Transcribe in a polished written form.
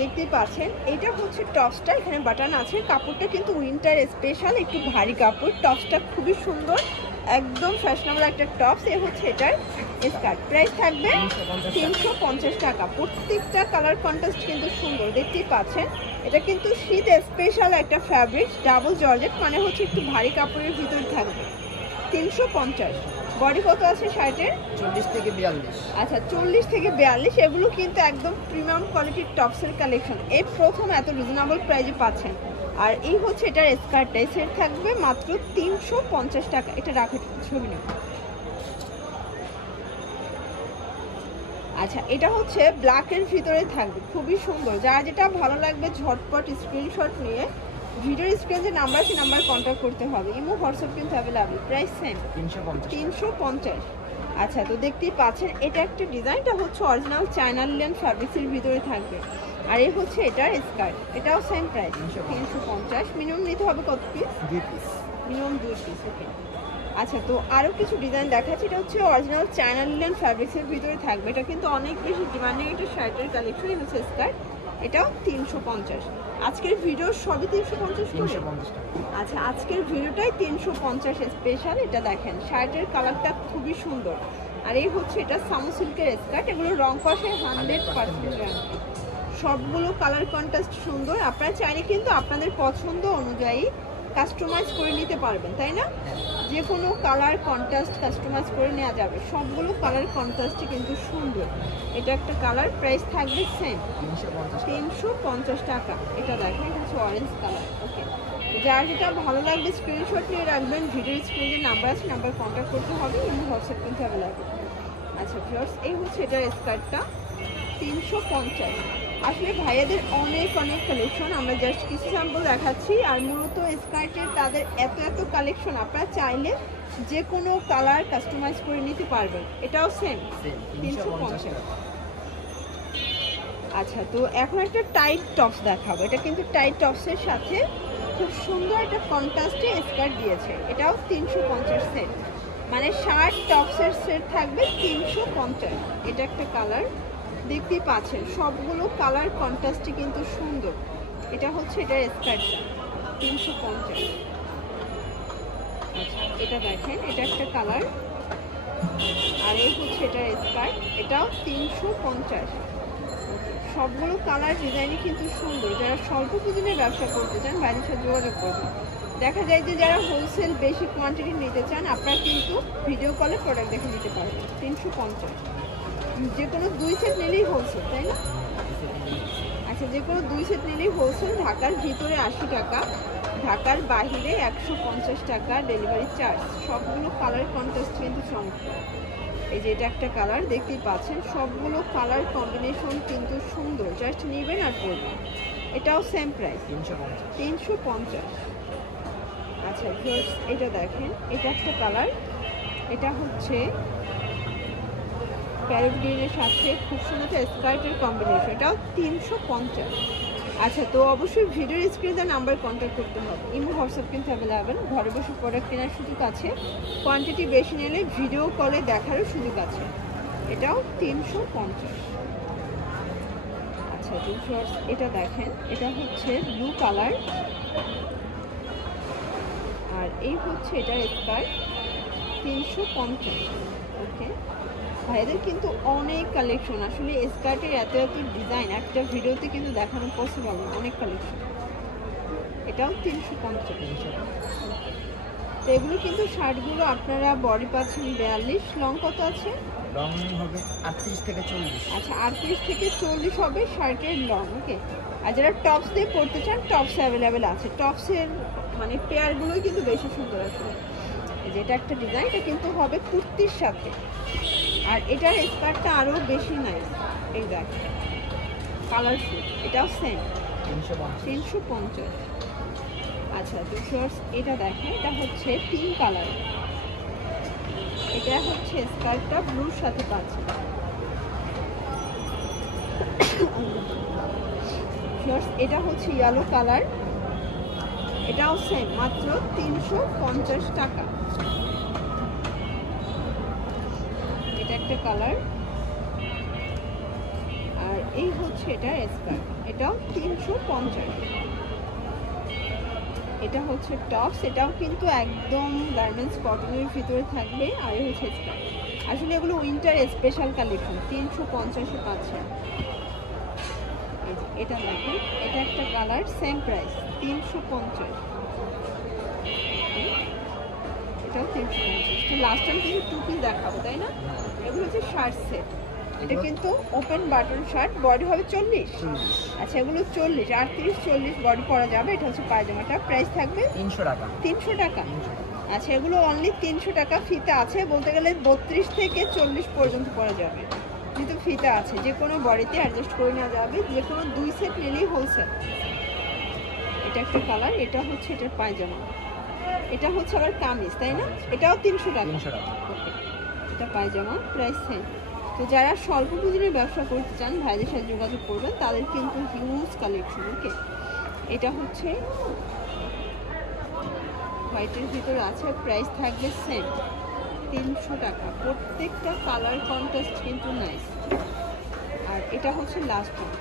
দেখতেই পাচ্ছেন এটা হচ্ছে টপসটা, এখানে বাটন আছে, কাপড়টা কিন্তু উইন্টার স্পেশাল, একটু ভারী কাপড়। টপসটা খুবই সুন্দর, একদম ফ্যাশনেবল একটা টপস। এ হচ্ছে এটার স্কার্ট, প্রাইস থাকবে 350 টাকা। প্রত্যেকটা কালার কন্ট্রাস্ট কিন্তু সুন্দর, দেখতেই পাচ্ছেন। এটা কিন্তু শীত স্পেশাল একটা ফ্যাব্রিক, ডাবল জর্জেট, মানে হচ্ছে একটু ভারী কাপড়ের ভিতর থাকবে। 350। বডি কত আছে শার্টের? 40 থেকে 42। আচ্ছা 40 থেকে 42। এগুলো কিন্তু একদম প্রিমিয়াম কোয়ালিটির টপসের কালেকশন, এই প্রথম এত রিজনেবল প্রাইসে পাচ্ছেন। আর এই হচ্ছে এটার স্কার্টটা, সেট থাকবে মাত্র 350 টাকা। এটা রাখে ছবি নেব। আচ্ছা এটা হচ্ছে ব্ল্যাকের ভিতরে থাকবে, খুবই সুন্দর। যার যেটা ভালো লাগবে ঝটপট স্ক্রিনশট নিয়ে ভিডিওর স্ক্রিনে যে নাম্বার আছে নাম্বার কন্ট্যাক্ট করতে হবে। ইমো হোয়াটসঅ্যাপ কিন্তু অ্যাভেলেবল। Price same 350। আচ্ছা তো দেখতেই পাচ্ছেন এটা একটা ডিজাইনটা হচ্ছে অরিজিনাল চায়না লিনেন ফ্যাব্রিক্সের ভিতরে থাকবে। আর এই হচ্ছে এটার স্কার্ট, এটাও সেম প্রাইস 350। মিনিমাম নিতে হবে কত piece? 2 piece, minimum 2 piece. Okay আচ্ছা তো আরও কিছু ডিজাইন দেখাচ্ছি। এটা হচ্ছে অরিজিনাল চায়না লিনেন ফ্যাব্রিক্সের ভিতরে থাকবে। এটা কিন্তু অনেক বেশি ডিমান্ডিং একটা শার্টের কালেকশন। এই হচ্ছে স্কার্ট, এটাও 350। আজকের ভিডিও সবই 350 করে। আচ্ছা আজকের ভিডিওটাই 350 স্পেশাল। এটা দেখেন শার্টের কালারটা খুবই সুন্দর। আর এই হচ্ছে এটা সামু সিল্কের স্কার্ট, এগুলো রং কষে 100% গ্যারান্টি। সবগুলো কালার কন্ট্রাস্ট সুন্দর। আপনারা চাইলে কিন্তু আপনাদের পছন্দ অনুযায়ী কাস্টমাইজ করে নিতে পারবেন, তাই না? যে কোনো কালার কন্ট্রাস্ট কাস্টমাইজ করে নেওয়া যাবে। সবগুলো কালার কন্ট্রাস্টই কিন্তু সুন্দর। এটা একটা কালার, প্রাইস থাকবে সেম 350 টাকা। এটা দেখেন এটা হচ্ছে অরেঞ্জ কালার। ওকে যার যেটা ভালো লাগবে স্ক্রিনশট নিয়ে রাখবেন। ভিডিওর স্ক্রিনে নাম্বার আছে, নাম্বার কন্ট্যাক্ট করতে হবে। এবং হোয়াটসঅ্যাপ কিন্তু অ্যাভেলেবল। আচ্ছা ভিউয়ার্স এই হচ্ছে এটার স্কার্টটা 350। আসলে ভাইয়াদের অনেক অনেক কালেকশন, আমরা জাস্ট কিছু স্যাম্পল দেখাচ্ছি। আর মূলত স্কার্টের তাদের এত কালেকশন, আপনারা চাইলে যে কোনো কালার কাস্টমাইজ করে নিতে পারবেন। এটাও সেম 350। আচ্ছা তো এখন একটা টাইট টপস দেখাবো। এটা কিন্তু টাইট টপসের সাথে খুব সুন্দর একটা কন্ট্রাস্টে স্কার্ট দিয়েছে। এটাও 350 সেট, মানে শার্ট টপসের সেট থাকবে 350। এটা একটা কালার, দেখতেই পাচ্ছেন সবগুলো কালার কন্ট্রাস্টে কিন্তু সুন্দর। এটা হচ্ছে এটার স্কার্টটা 350। আচ্ছা এটা দেখেন এটা একটা কালার। আর এই হচ্ছে এটার স্কার্ট, এটাও 350। সবগুলো কালার ডিজাইনই কিন্তু সুন্দর। যারা স্বল্প পুঁজিতে ব্যবসা করতে চান বাইরের সাথে যোগাযোগ করবেন। দেখা যায় যে যারা হোলসেল বেশি কোয়ান্টিটি নিতে চান আপনারা কিন্তু ভিডিও কলে প্রোডাক্ট দেখে নিতে পারবেন। 350। যে কোনো 2 সেট নিলেই হোলসেল, তাই না? আচ্ছা যে কোনো 2 সেট নিলেই হোলসেল। ঢাকার ভিতরে 80 টাকা, ঢাকার বাহিরে 150 টাকা ডেলিভারি চার্জ। সবগুলো কালার কন্ট্রাস্ট কিন্তু চমৎকার। এই যে এটা একটা কালার, দেখতেই পাচ্ছেন সবগুলো কালার কম্বিনেশন কিন্তু সুন্দর। জাস্ট নেবেন আর পরবেন। এটাও সেম প্রাইস 350। আচ্ছা ভিউয়ার্স এটা দেখেন এটা একটা কালার, এটা হচ্ছে প্যারেট গ্রিনের সাথে খুব সুন্দর স্কার্টের কম্বিনেশন। এটাও 350। আচ্ছা তো অবশ্যই ভিডিওর স্ক্রিনে নাম্বার কন্ট্যাক্ট করতে হবে। ইমো হোয়াটসঅ্যাপ কিন্তু অ্যাভেলেবেল। ঘরে বসে প্রোডাক্ট কেনার সুযোগ আছে, কোয়ান্টিটি বেশি নিলে ভিডিও কলে দেখারও সুযোগ আছে। এটাও 350। আচ্ছা এটা দেখেন এটা হচ্ছে ব্লু কালার। আর এই হচ্ছে এটার স্কার্ট 350। ওকে ভাইদের কিন্তু অনেক কালেকশন। আসলে স্কার্টের এত ডিজাইন একটা ভিডিওতে কিন্তু দেখানো পসিবল না, অনেক কালেকশন। এটাও 350। তো এগুলো কিন্তু শার্টগুলো আপনারা বডি পাচ্ছেন 42, লং কত আছে? লং হবে 38 থেকে 40। আচ্ছা 38 থেকে 40 হবে শার্টের লং। ওকে আর যারা টপস দিয়ে পরতে চান টপস অ্যাভেলেবেল আছে। টপসের মানে পেয়ারগুলোই কিন্তু বেশি সুন্দর আছে। যেটা একটা ডিজাইন, এটা কিন্তু হবে কুর্তির সাথে। আর এটার স্কার্টটা আরও বেশি নাইস। এই দেখ কালারফুল, এটাও সেম 350। আচ্ছা এটা দেখেন এটা হচ্ছে পিঙ্ক কালার। এটা হচ্ছে স্কার্টটা ব্লুর সাথে পাচ্ছে। এটা হচ্ছে ইয়েলো কালার, এটাও সেম মাত্র 350 টাকা। এটা একটা কালার। আর এই হচ্ছে এটা স্কার্ট, এটাও 350। এটা হচ্ছে টপস, এটাও কিন্তু একদম গার্মেন্টস কটনের ভিতরে থাকবে। আর এই হচ্ছে স্কার্ট। আসলে এগুলো উইন্টার স্পেশাল কালেকশন, 350-এ পাচ্ছেন। এটা দেখেন, এটা একটা কালার, সেম প্রাইস 350। এটাও 350। তো লাস্ট টাইম কিন্তু টু পিস দেখাবো, তাই না? এগুলো হচ্ছে শার্ট সেট। এটা কিন্তু ওপেন বাটন শার্ট, বডি হবে 40। আচ্ছা, এগুলো 40, 38-40 বডি পরা যাবে। এটা হচ্ছে পায়জামাটা, প্রাইস থাকবে 300 টাকা। 300 টাকা। আচ্ছা, এগুলো অনলি 300 টাকা। ফিতা আছে, বলতে গেলে 32 থেকে 40 পর্যন্ত পরা যাবে, কিন্তু ফিতা আছে। যে কোনো বডিতে অ্যাডজাস্ট করে নেওয়া যাবে, যে কোনো 2 সেট নিলেই হোলসেল। এটা একটা কালার, এটা হচ্ছে এটার পায়জামা। এটা হচ্ছে আবার কামিজ, তাই না? এটাও 300 টাকা। 300 টাকা। ওকে, এটা পায়জামা, প্রাইস সেম। তো যারা স্বল্প পুঁজির ব্যবসা করতে চান, ভাইদের সাথে যোগাযোগ করবেন, তাদের কিন্তু হিউজ কালেকশন। ওকে, এটা হচ্ছে হোয়াইটের ভিতরে আছে, প্রাইস থাকবে সেম 300 টাকা। প্রত্যেকটা কালার কন্ট্রাস্ট কিন্তু নাইস। আর এটা হচ্ছে লাস্ট ওয়ান,